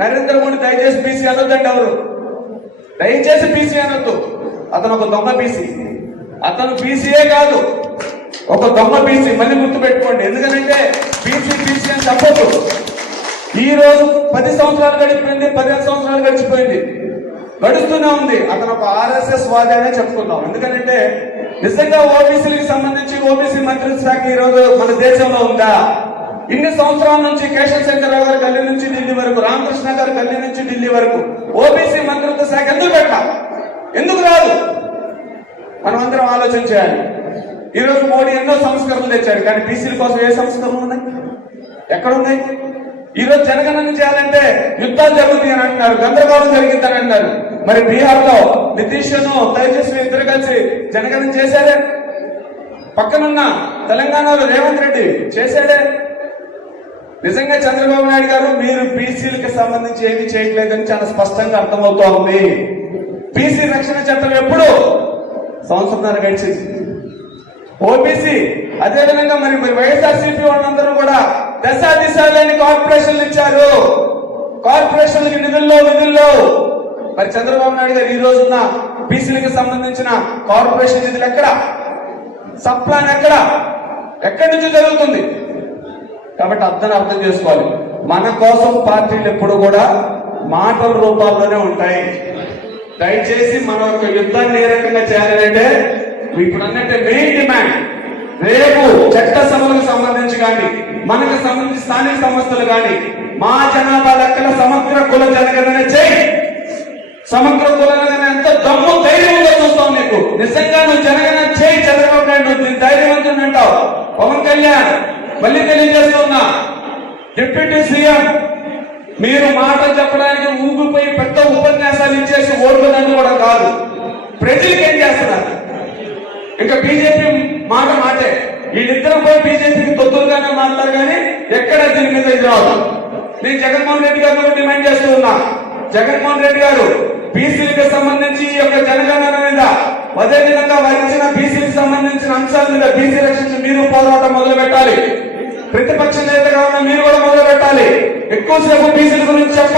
నరేంద్ర మోడీ దయచేసి బీసీ అనొద్దండి. ఎవరు దయచేసి బీసీ అనొద్దు. అతను ఒక దొంగ బీసీ. అతను బీసీయే కాదు, ఒక దొంగ బీసీ. మళ్ళీ గుర్తు పెట్టుకోండి. ఎందుకంటే బీసీ అని చెప్పొద్దు. ఈ రోజు 10 సంవత్సరాలు గడిచిపోయింది, 15 సంవత్సరాలు గడిచిపోయింది, గడుస్తూనే ఉంది. అతను ఒక ఆర్ఎస్ఎస్ వాది అనే చెప్పుకుందాం. ఎందుకంటే నిజంగా ఓబీసీలకు సంబంధించి ఓబీసీ మంత్రిత్వ శాఖ ఈ రోజు మన దేశంలో ఉందా? ఇన్ని సంవత్సరాల నుంచి కేశవ శంకర్రావు గారి గల్లీ నుంచి ఢిల్లీ వరకు, రామకృష్ణ గారి గల్లీ నుంచి ఢిల్లీ వరకు ఓబీసీ మంత్రిత్వ శాఖ ఎందుకు పెట్టాలి? ఎందుకు రాదు? మనం అందరం ఆలోచన చేయాలి. ఈ రోజు మోడీ ఎన్నో సంస్కరణలు తెచ్చాడు, కానీ బీసీల కోసం ఏ సంస్కరణలు ఉన్నాయి? ఎక్కడున్నాయి? ఈ రోజు జనగణన చేయాలంటే యుద్ధాలు జరుగుతాయి అని అంటున్నారు, గందరగోళం జరిగిందని అంటారు. మరి బీహార్ లో నితీష్ తేజస్వి ఇద్దరు కలిసి జనగణన చేశారే. పక్కనున్న తెలంగాణలో రేవంత్ రెడ్డి చేశాడే. నిజంగా చంద్రబాబు నాయుడు గారు మీరు బీసీలకు సంబంధించి ఏమీ చేయట్లేదని చాలా స్పష్టంగా అర్థమవుతోంది. బీసీ రక్షణ చట్టం ఎప్పుడు? సంవత్సరంన్నర గడిచింది. ఓబీసీ అదేవిధంగా మరి వైఎస్ఆర్సీపీ వాళ్ళందరూ కూడా దశ లేని కార్పొరేషన్లు ఇచ్చారు. కార్పొరేషన్లకి నిధుల్లో మరి చంద్రబాబు నాయుడు గారు ఈ రోజున బీసీలకు సంబంధించిన కార్పొరేషన్ నిధులు ఎక్కడ? సబ్ ప్లాన్ ఎక్కడి నుంచి జరుగుతుంది? కాబట్టి అర్థం చేసుకోవాలి. మన కోసం పార్టీలు ఎప్పుడు కూడా మాటల రూపాల్లోనే ఉంటాయి. దయచేసి మన యొక్క యుద్ధాన్ని ఏ రకంగా చేయాలంటే ఇప్పుడు అన్నట్టే మెయిన్ డిమాండ్ రేపు చట్ట సభలకు సంబంధించి కానీ, మనకు సంబంధించి స్థానిక సంస్థలు కానీ మా జనాభా లెక్కల సమగ్ర కుల జనగణన చేయి. సమగ్ర కుల జనగణన ఎంత దమ్ము ధైర్యం ఉందో చూస్తాం నీకు. నిజంగా నువ్వు జనగణన చేయి. చంద్రబాబు నాయుడు నువ్వు ధైర్యవంతుడు అంటావు. పవన్ కళ్యాణ్ మళ్ళీ తెలియజేస్తున్నా, డిప్యూటీ సీఎం మీరు మాటలు చెప్పడానికి ఊగిపోయి పెద్ద ఉపన్యాసాలు ఇచ్చేసి ఓట్లు దండుకోవడం కాదు. ప్రజలకు ఏం చేస్తున్నారు? ఇంకా బీజేపీ మాటే. వీళ్ళిద్దరం పోయి బీజేపీకి తొత్తులుగానే మాట్లాడారు, కానీ ఎక్కడ దీని మీద ఇది రాదు. నేను జగన్మోహన్ రెడ్డి గారు డిమాండ్ చేస్తూ ఉన్నా. జగన్మోహన్ రెడ్డి గారు బీసీలకు సంబంధించి ఈ యొక్క జనగణన మీద, అదేవిధంగా వారిచ్చిన బీసీలకు సంబంధించిన అంశాల మీద, బీసీ రక్షణ మీరు పోరాటం మొదలు పెట్టాలి. ప్రతిపక్ష నేతగా ఉన్న మీరు కూడా మొదలు పెట్టాలి. ఎక్కువసేపు బీసీల గురించి చెప్పాలి.